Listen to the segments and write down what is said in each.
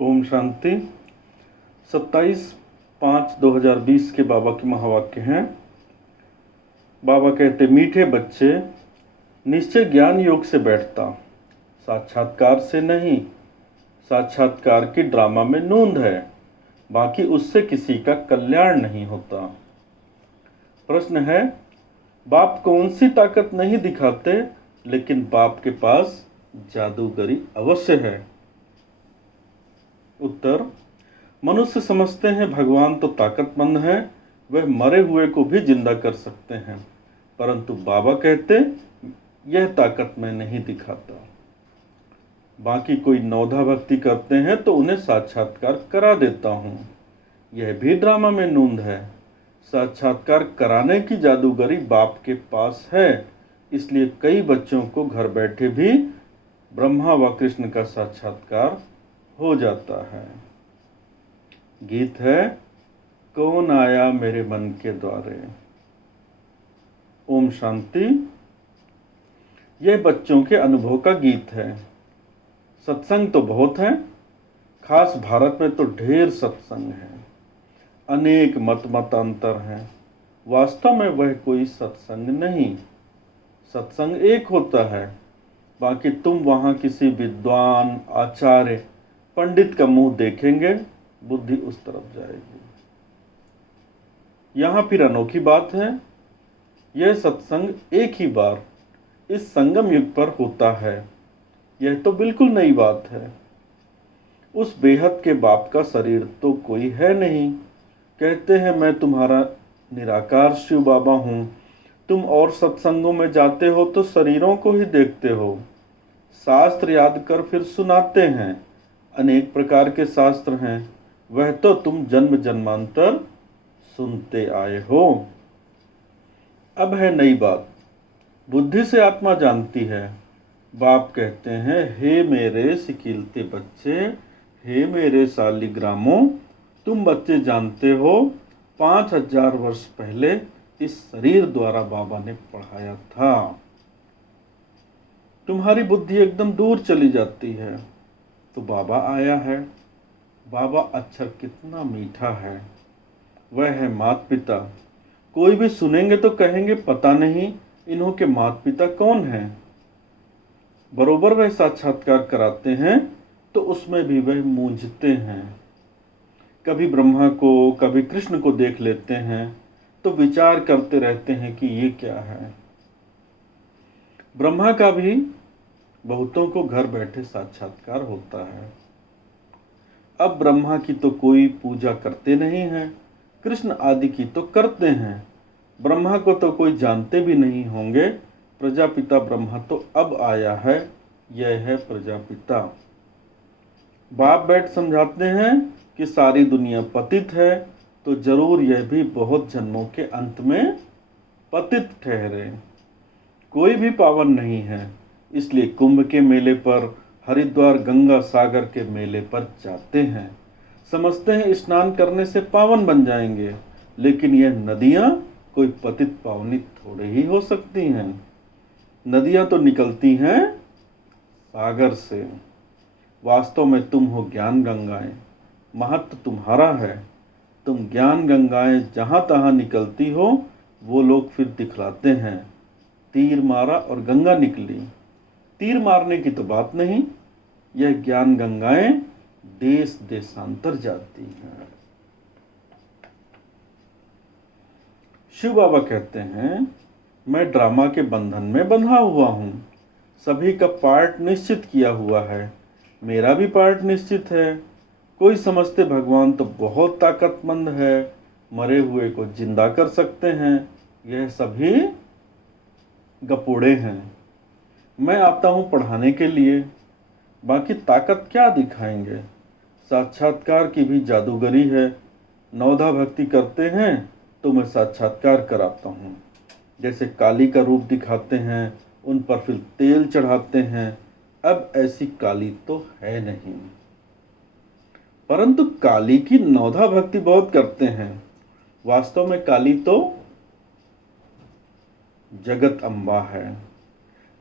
ओम शांति। 27/5/2020 के बाबा के महावाक्य हैं। बाबा कहते, मीठे बच्चे, निश्चय ज्ञान योग से बैठता, साक्षात्कार से नहीं। साक्षात्कार की ड्रामा में नूंद है, बाकी उससे किसी का कल्याण नहीं होता। प्रश्न है, बाप कौन सी ताकत नहीं दिखाते, लेकिन बाप के पास जादूगरी अवश्य है। उत्तर, मनुष्य समझते हैं भगवान तो ताकतमंद है, वह मरे हुए को भी जिंदा कर सकते हैं, परंतु बाबा कहते यह ताकत मैं नहीं दिखाता। बाकी कोई नौधा भक्ति करते हैं तो उन्हें साक्षात्कार करा देता हूँ, यह भी ड्रामा में नूंद है। साक्षात्कार कराने की जादूगरी बाप के पास है, इसलिए कई बच्चों को घर बैठे भी ब्रह्मा व कृष्ण का साक्षात्कार हो जाता है। गीत है, कौन आया मेरे मन के द्वारे। ओम शांति। यह बच्चों के अनुभव का गीत है। सत्संग तो बहुत है, खास भारत में तो ढेर सत्संग है, अनेक मतांतर हैं। वास्तव में वह कोई सत्संग नहीं। सत्संग एक होता है, बाकी तुम वहाँ किसी विद्वान, आचार्य, पंडित का मुंह देखेंगे, बुद्धि उस तरफ जाएगी। यहाँ फिर अनोखी बात है, यह सत्संग एक ही बार इस संगम युग पर होता है। यह तो बिल्कुल नई बात है। उस बेहद के बाप का शरीर तो कोई है नहीं। कहते हैं, मैं तुम्हारा निराकार शिव बाबा हूँ। तुम और सत्संगों में जाते हो तो शरीरों को ही देखते हो। शास्त्र याद कर फिर सुनाते हैं, अनेक प्रकार के शास्त्र हैं, वह तो तुम जन्म जन्मांतर सुनते आए हो। अब है नई बात, बुद्धि से आत्मा जानती है। बाप कहते हैं, हे मेरे सिकीलते बच्चे, हे मेरे शालिग्रामों, तुम बच्चे जानते हो 5000 वर्ष पहले इस शरीर द्वारा बाबा ने पढ़ाया था। तुम्हारी बुद्धि एकदम दूर चली जाती है तो बाबा आया है। बाबा अक्षर कितना मीठा है, वह है माता पिता। कोई भी सुनेंगे तो कहेंगे, पता नहीं इन्हों के माता पिता कौन हैं। बरोबर वह साक्षात्कार कराते हैं तो उसमें भी वह मूंझते हैं। कभी ब्रह्मा को, कभी कृष्ण को देख लेते हैं तो विचार करते रहते हैं कि ये क्या है। ब्रह्मा का भी बहुतों को घर बैठे साक्षात्कार होता है। अब ब्रह्मा की तो कोई पूजा करते नहीं हैं, कृष्ण आदि की तो करते हैं। ब्रह्मा को तो कोई जानते भी नहीं होंगे। प्रजापिता ब्रह्मा तो अब आया है, यह है प्रजापिता। बाप बैठ समझाते हैं कि सारी दुनिया पतित है, तो जरूर यह भी बहुत जन्मों के अंत में पतित ठहरे। कोई भी पावन नहीं है, इसलिए कुंभ के मेले पर, हरिद्वार गंगा सागर के मेले पर जाते हैं। समझते हैं स्नान करने से पावन बन जाएंगे, लेकिन यह नदियाँ कोई पतित पावनी थोड़े ही हो सकती हैं। नदियाँ तो निकलती हैं सागर से। वास्तव में तुम हो ज्ञान गंगाएं, महत्व तुम्हारा है। तुम ज्ञान गंगाएं जहाँ तहाँ निकलती हो, वो लोग फिर दिखलाते हैं, तीर मारा और गंगा निकली। तीर मारने की तो बात नहीं, यह ज्ञान गंगाएं देश देशांतर जाती हैं। शिव बाबा कहते हैं, मैं ड्रामा के बंधन में बंधा हुआ हूँ। सभी का पार्ट निश्चित किया हुआ है, मेरा भी पार्ट निश्चित है। कोई समझते भगवान तो बहुत ताकतमंद है, मरे हुए को जिंदा कर सकते हैं। यह सभी गपोड़े हैं। मैं आता हूँ पढ़ाने के लिए, बाकी ताकत क्या दिखाएंगे। साक्षात्कार की भी जादूगरी है। नौधा भक्ति करते हैं तो मैं साक्षात्कार कराता हूँ। जैसे काली का रूप दिखाते हैं, उन पर फिर तेल चढ़ाते हैं। अब ऐसी काली तो है नहीं, परंतु काली की नौधा भक्ति बहुत करते हैं। वास्तव में काली तो जगत अम्बा है।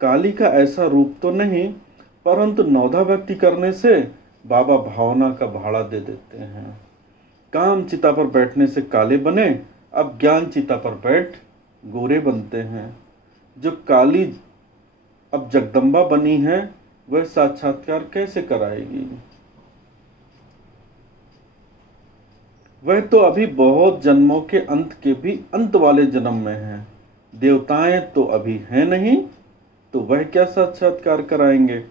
काली का ऐसा रूप तो नहीं, परंतु नौधा भक्ति करने से बाबा भावना का भाड़ा दे देते हैं। काम चिता पर बैठने से काले बने, अब ज्ञान चिता पर बैठ गोरे बनते हैं। जो काली अब जगदम्बा बनी है, वह साक्षात्कार कैसे कराएगी? वह तो अभी बहुत जन्मों के अंत के भी अंत वाले जन्म में है। देवताएं तो अभी हैं नहीं, तो वह क्या साक्षात्कार कराएंगे?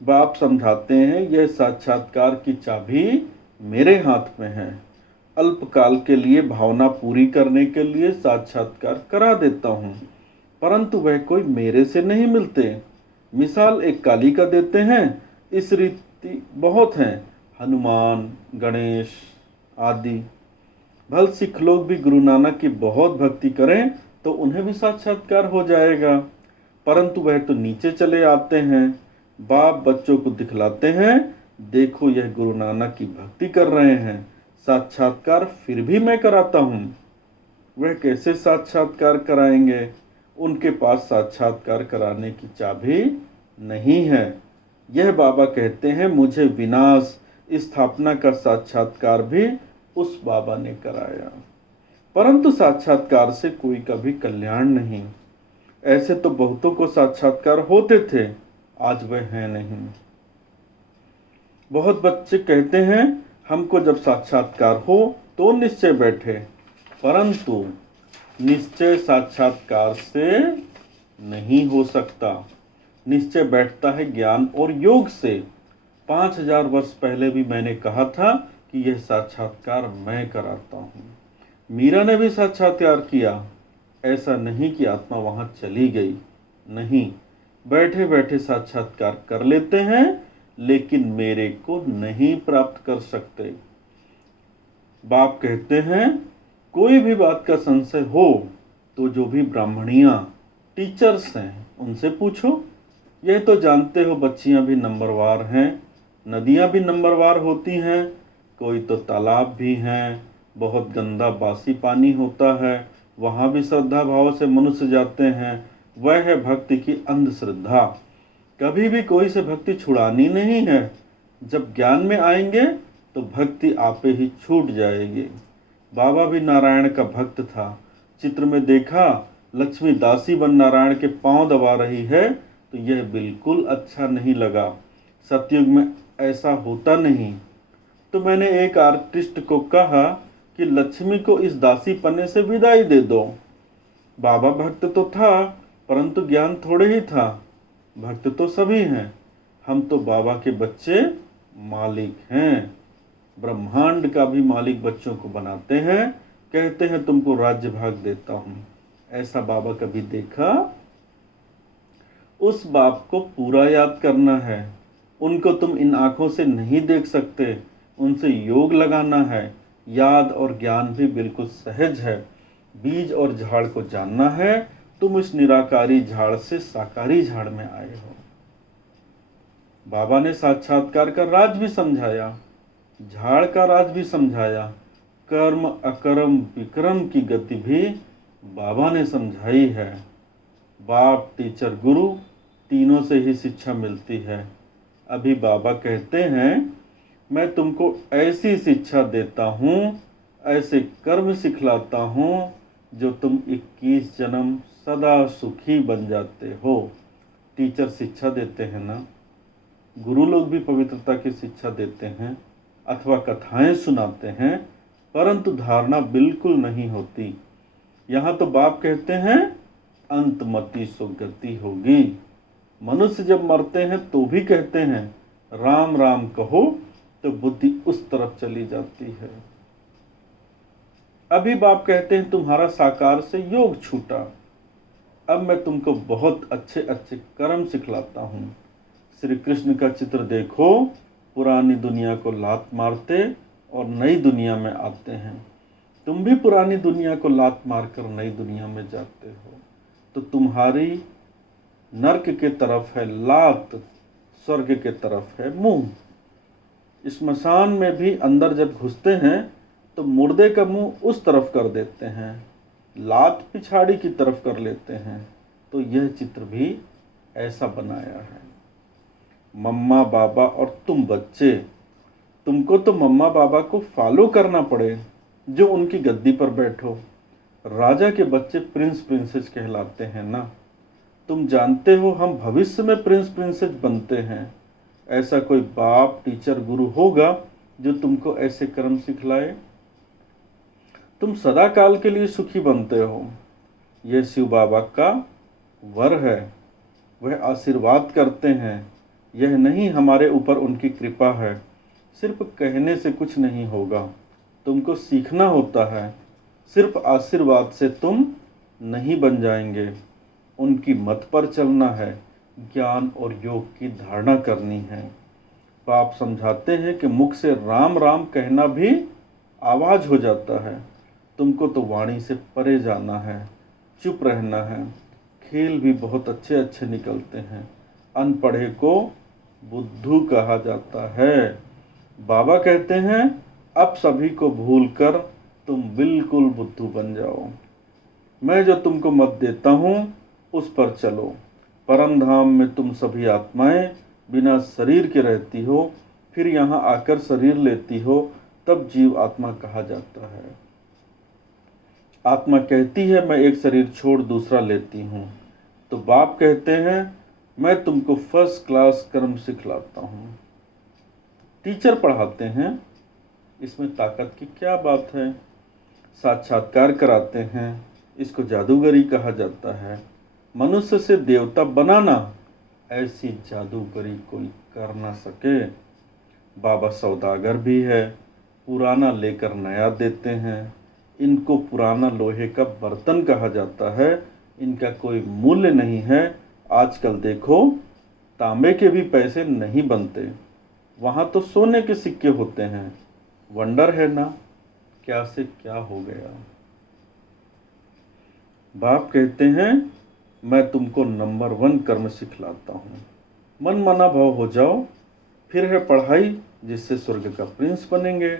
बाप समझाते हैं, यह साक्षात्कार की चाबी मेरे हाथ में है। अल्पकाल के लिए भावना पूरी करने के लिए साक्षात्कार करा देता हूँ, परंतु वह कोई मेरे से नहीं मिलते। मिसाल एक काली का देते हैं, इस रीति बहुत हैं, हनुमान, गणेश आदि। भल सिख लोग भी गुरु नानक की बहुत भक्ति करें तो उन्हें भी साक्षात्कार हो जाएगा, परंतु वह तो नीचे चले आते हैं। बाप बच्चों को दिखलाते हैं, देखो यह गुरु नानक की भक्ति कर रहे हैं, साक्षात्कार फिर भी मैं कराता हूँ। वह कैसे साक्षात्कार कराएंगे? उनके पास साक्षात्कार कराने की चाबी नहीं है। यह बाबा कहते हैं, मुझे विनाश स्थापना का साक्षात्कार भी उस बाबा ने कराया, परंतु साक्षात्कार से कोई कभी कल्याण नहीं। ऐसे तो बहुतों को साक्षात्कार होते थे, आज वह है नहीं। बहुत बच्चे कहते हैं, हमको जब साक्षात्कार हो तो निश्चय बैठे, परंतु निश्चय साक्षात्कार से नहीं हो सकता। निश्चय बैठता है ज्ञान और योग से। 5000 वर्ष पहले भी मैंने कहा था कि यह साक्षात्कार मैं कराता हूँ। मीरा ने भी साक्षात्कार किया। ऐसा नहीं कि आत्मा वहाँ चली गई, नहीं, बैठे बैठे साक्षात्कार कर लेते हैं, लेकिन मेरे को नहीं प्राप्त कर सकते। बाप कहते हैं, कोई भी बात का संशय हो तो जो भी ब्राह्मणियाँ टीचर्स हैं उनसे पूछो। यह तो जानते हो बच्चियाँ भी नंबरवार हैं, नदियाँ भी नंबरवार होती हैं, कोई तो तालाब भी हैं, बहुत गंदा बासी पानी होता है, वहाँ भी श्रद्धा भाव से मनुष्य जाते हैं। वह है भक्ति की अंधश्रद्धा। कभी भी कोई से भक्ति छुड़ानी नहीं है। जब ज्ञान में आएंगे तो भक्ति आपे ही छूट जाएगी। बाबा भी नारायण का भक्त था। चित्र में देखा लक्ष्मी दासी बन नारायण के पांव दबा रही है, तो यह बिल्कुल अच्छा नहीं लगा। सतयुग में ऐसा होता नहीं। तो मैंने एक आर्टिस्ट को कहा कि लक्ष्मी को इस दासी पन्ने से विदाई दे दो। बाबा भक्त तो था, परंतु ज्ञान थोड़े ही था। भक्त तो सभी हैं, हम तो बाबा के बच्चे मालिक हैं। ब्रह्मांड का भी मालिक बच्चों को बनाते हैं, कहते हैं तुमको राज्य भाग देता हूँ। ऐसा बाबा कभी देखा? उस बाप को पूरा याद करना है। उनको तुम इन आंखों से नहीं देख सकते, उनसे योग लगाना है। याद और ज्ञान भी बिल्कुल सहज है। बीज और झाड़ को जानना है। तुम इस निराकारी झाड़ से साकारी झाड़ में आए हो। बाबा ने साक्षात्कार का राज भी समझाया, झाड़ का राज भी समझाया, कर्म अकर्म विक्रम की गति भी बाबा ने समझाई है। बाप, टीचर, गुरु तीनों से ही शिक्षा मिलती है। अभी बाबा कहते हैं, मैं तुमको ऐसी शिक्षा देता हूँ, ऐसे कर्म सिखलाता हूँ, जो तुम 21 जन्म सदा सुखी बन जाते हो। टीचर शिक्षा देते हैं ना, गुरु लोग भी पवित्रता की शिक्षा देते हैं अथवा कथाएं सुनाते हैं, परंतु धारणा बिल्कुल नहीं होती। यहाँ तो बाप कहते हैं, अंतमति सुगति होगी। मनुष्य जब मरते हैं तो भी कहते हैं राम राम कहो, तो बुद्धि उस तरफ चली जाती है। अभी बाप कहते हैं तुम्हारा साकार से योग छूटा। अब मैं तुमको बहुत अच्छे अच्छे कर्म सिखलाता हूँ। श्री कृष्ण का चित्र देखो, पुरानी दुनिया को लात मारते और नई दुनिया में आते हैं। तुम भी पुरानी दुनिया को लात मारकर नई दुनिया में जाते हो। तो तुम्हारी नरक के तरफ है लात, स्वर्ग के तरफ है मुंह। स्मशान में भी अंदर जब घुसते हैं तो मुर्दे का मुंह उस तरफ कर देते हैं, लात पिछाड़ी की तरफ कर लेते हैं। तो यह चित्र भी ऐसा बनाया है। मम्मा, बाबा और तुम बच्चे तुमको तो मम्मा पापा को फॉलो करना पड़े जो उनकी गद्दी पर बैठो। राजा के बच्चे प्रिंस प्रिंसेस कहलाते हैं ना। तुम जानते हो हम भविष्य में प्रिंस प्रिंसेस बनते हैं। ऐसा कोई बाप टीचर गुरु होगा जो तुमको ऐसे कर्म सिखलाए। तुम सदा काल के लिए सुखी बनते हो। यह शिव बाबा का वर है, वह आशीर्वाद करते हैं। यह नहीं हमारे ऊपर उनकी कृपा है। सिर्फ कहने से कुछ नहीं होगा, तुमको सीखना होता है। सिर्फ आशीर्वाद से तुम नहीं बन जाएंगे, उनकी मत पर चलना है, ज्ञान और योग की धारणा करनी है। बाप समझाते हैं कि मुख से राम राम कहना भी आवाज हो जाता है। तुमको तो वाणी से परे जाना है, चुप रहना है। खेल भी बहुत अच्छे अच्छे निकलते हैं। अनपढ़े को बुद्धू कहा जाता है। बाबा कहते हैं अब सभी को भूलकर तुम बिल्कुल बुद्धू बन जाओ। मैं जो तुमको मत देता हूँ उस पर चलो। परम धाम में तुम सभी आत्माएं बिना शरीर के रहती हो, फिर यहाँ आकर शरीर लेती हो, तब जीव आत्मा कहा जाता है। आत्मा कहती है मैं एक शरीर छोड़ दूसरा लेती हूँ, तो बाप कहते हैं मैं तुमको फर्स्ट क्लास कर्म सिखलाता हूँ। टीचर पढ़ाते हैं, इसमें ताकत की क्या बात है। साक्षात्कार कराते हैं, इसको जादूगरी कहा जाता है। मनुष्य से देवता बनाना, ऐसी जादूगरी कोई कर ना सके। बाबा सौदागर भी है, पुराना लेकर नया देते हैं। इनको पुराना लोहे का बर्तन कहा जाता है, इनका कोई मूल्य नहीं है। आजकल देखो तांबे के भी पैसे नहीं बनते, वहाँ तो सोने के सिक्के होते हैं। वंडर है ना, क्या से क्या हो गया। बाप कहते हैं मैं तुमको नंबर 1 कर्म सिखलाता हूँ। मन मना भाव हो जाओ, फिर है पढ़ाई जिससे स्वर्ग का प्रिंस बनेंगे।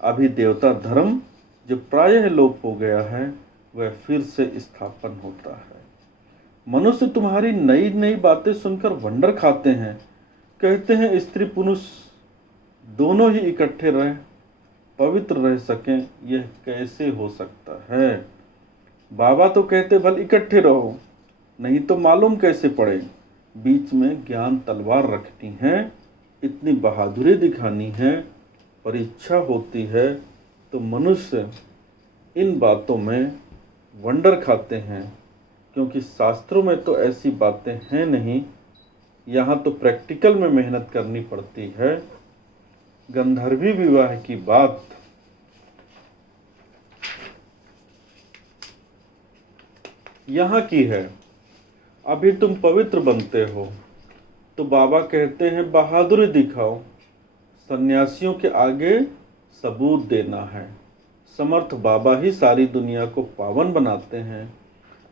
अभी देवता धर्म जो प्रायः लोप हो गया है, वह फिर से स्थापन होता है। मनुष्य तुम्हारी नई नई बातें सुनकर वंडर खाते हैं। कहते हैं स्त्री पुरुष दोनों ही इकट्ठे रह पवित्र रह सकें, यह कैसे हो सकता है। बाबा तो कहते भल इकट्ठे रहो, नहीं तो मालूम कैसे पड़े। बीच में ज्ञान तलवार रखनी है, इतनी बहादुरी दिखानी है, परीक्षा होती है, तो मनुष्य इन बातों में वंडर खाते हैं। क्योंकि शास्त्रों में तो ऐसी बातें हैं नहीं, यहाँ तो प्रैक्टिकल में मेहनत करनी पड़ती है। गंधर्वी विवाह की बात यहाँ की है। अभी तुम पवित्र बनते हो तो बाबा कहते हैं बहादुरी दिखाओ। सन्यासियों के आगे सबूत देना है। समर्थ बाबा ही सारी दुनिया को पावन बनाते हैं।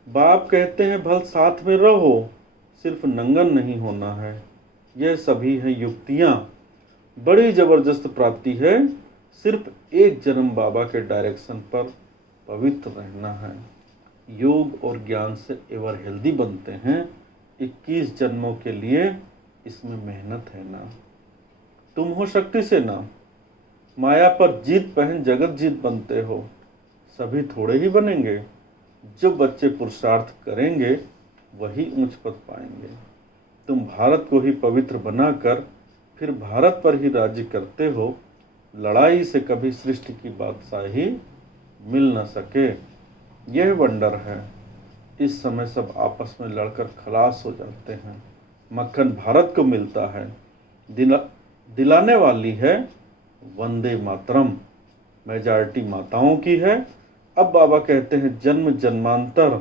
बाप कहते हैं भल साथ में रहो, सिर्फ नंगन नहीं होना है। यह सभी हैं युक्तियाँ, बड़ी जबरदस्त प्राप्ति है। सिर्फ एक जन्म बाबा के डायरेक्शन पर पवित्र रहना है। योग और ज्ञान से एवर हेल्दी बनते हैं। 21 जन्मों के लिए इसमें मेहनत है ना। तुम हो शक्ति से ना, माया पर जीत पहन जगत जीत बनते हो। सभी थोड़े ही बनेंगे। जो बच्चे पुरुषार्थ करेंगे वही ऊंच पद पाएंगे। तुम भारत को ही पवित्र बनाकर फिर भारत पर ही राज्य करते हो। लड़ाई से कभी सृष्टि की बादशाही मिल न सके, यह वंडर है। इस समय सब आपस में लड़कर खलास हो जाते हैं। मक्खन भारत को मिलता है। दिलाने वाली है वंदे मातरम। मेजॉरिटी माताओं की है। अब बाबा कहते हैं जन्म जन्मांतर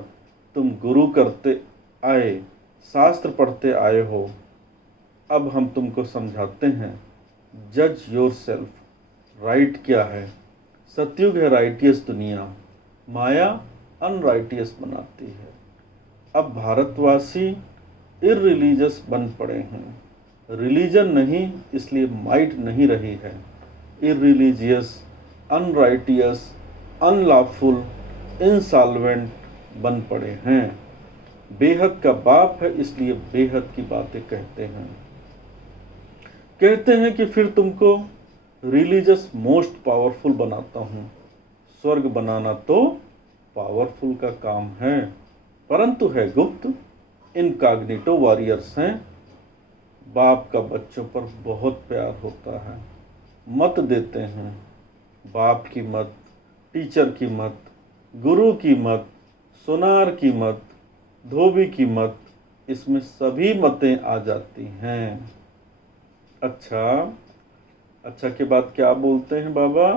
तुम गुरु करते आए, शास्त्र पढ़ते आए हो। अब हम तुमको समझाते हैं। जज योर सेल्फ। राइट क्या है? सतयुग है राइटियस दुनिया, माया अनराइटियस बनाती है। अब भारतवासी इररिलीजियस बन पड़े हैं। रिलीजन नहीं, इसलिए माइट नहीं रही है। इररिलीजियस, अनराइटियस, अनलॉफुल, इंसॉल्वेंट बन पड़े हैं। बेहद का बाप है, इसलिए बेहद की बातें कहते हैं। कहते हैं कि फिर तुमको रिलीजियस मोस्ट पावरफुल बनाता हूँ। स्वर्ग बनाना तो पावरफुल का काम है, परंतु है गुप्त। इनकॉग्निटो वॉरियर्स हैं। बाप का बच्चों पर बहुत प्यार होता है, मत देते हैं। बाप की मत, टीचर की मत, गुरु की मत, सोनार की मत, धोबी की मत, इसमें सभी मतें आ जाती हैं। अच्छा के बाद क्या बोलते हैं बाबा?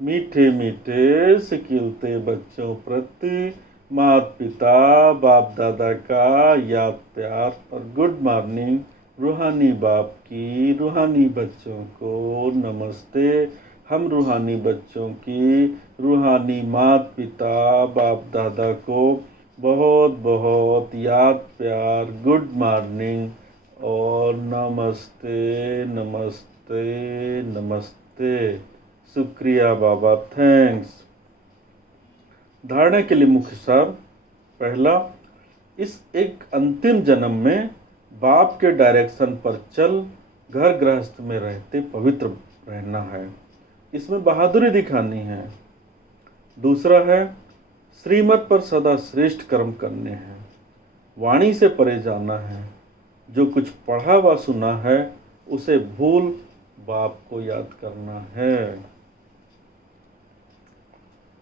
मीठे मीठे सिकिलते बच्चों प्रति माता पिता बाप दादा का याद प्यार और गुड मॉर्निंग। रूहानी बाप की रूहानी बच्चों को नमस्ते। हम रूहानी बच्चों की रूहानी माता पिता बाप दादा को बहुत बहुत याद प्यार, गुड मॉर्निंग और नमस्ते नमस्ते नमस्ते। शुक्रिया बाबा, थैंक्स। धारणा के लिए मुख्य सार। पहला, इस एक अंतिम जन्म में बाप के डायरेक्शन पर चल घर गृहस्थ में रहते पवित्र रहना है, इसमें बहादुरी दिखानी है। दूसरा है, श्रीमत पर सदा श्रेष्ठ कर्म करने हैं, वाणी से परे जाना है। जो कुछ पढ़ा व सुना है उसे भूल बाप को याद करना है।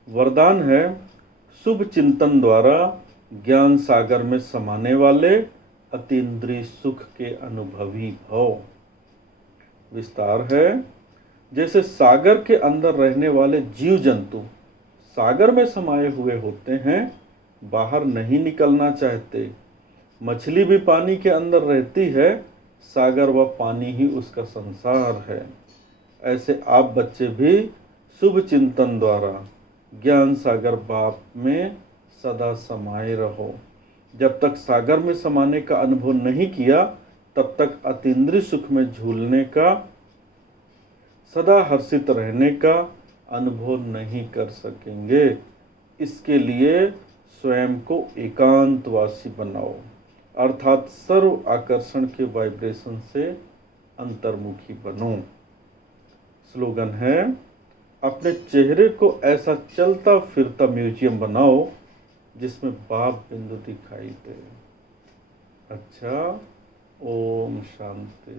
वरदान है, शुभ चिंतन द्वारा ज्ञान सागर में समाने वाले अतीन्द्रिय सुख के अनुभवी भव। विस्तार है, जैसे सागर के अंदर रहने वाले जीव जंतु सागर में समाये हुए होते हैं, बाहर नहीं निकलना चाहते। मछली भी पानी के अंदर रहती है, सागर व पानी ही उसका संसार है। ऐसे आप बच्चे भी शुभ चिंतन द्वारा ज्ञान सागर बाप में सदा समाये रहो। जब तक सागर में समाने का अनुभव नहीं किया, तब तक अतीन्द्रिय सुख में झूलने का, सदा हर्षित रहने का अनुभव नहीं कर सकेंगे। इसके लिए स्वयं को एकांतवासी बनाओ, अर्थात सर्व आकर्षण के वाइब्रेशन से अंतर्मुखी बनो। स्लोगन है, अपने चेहरे को ऐसा चलता फिरता म्यूजियम बनाओ जिसमें बाप बिंदु दिखाई दे। अच्छा, ओम शांति।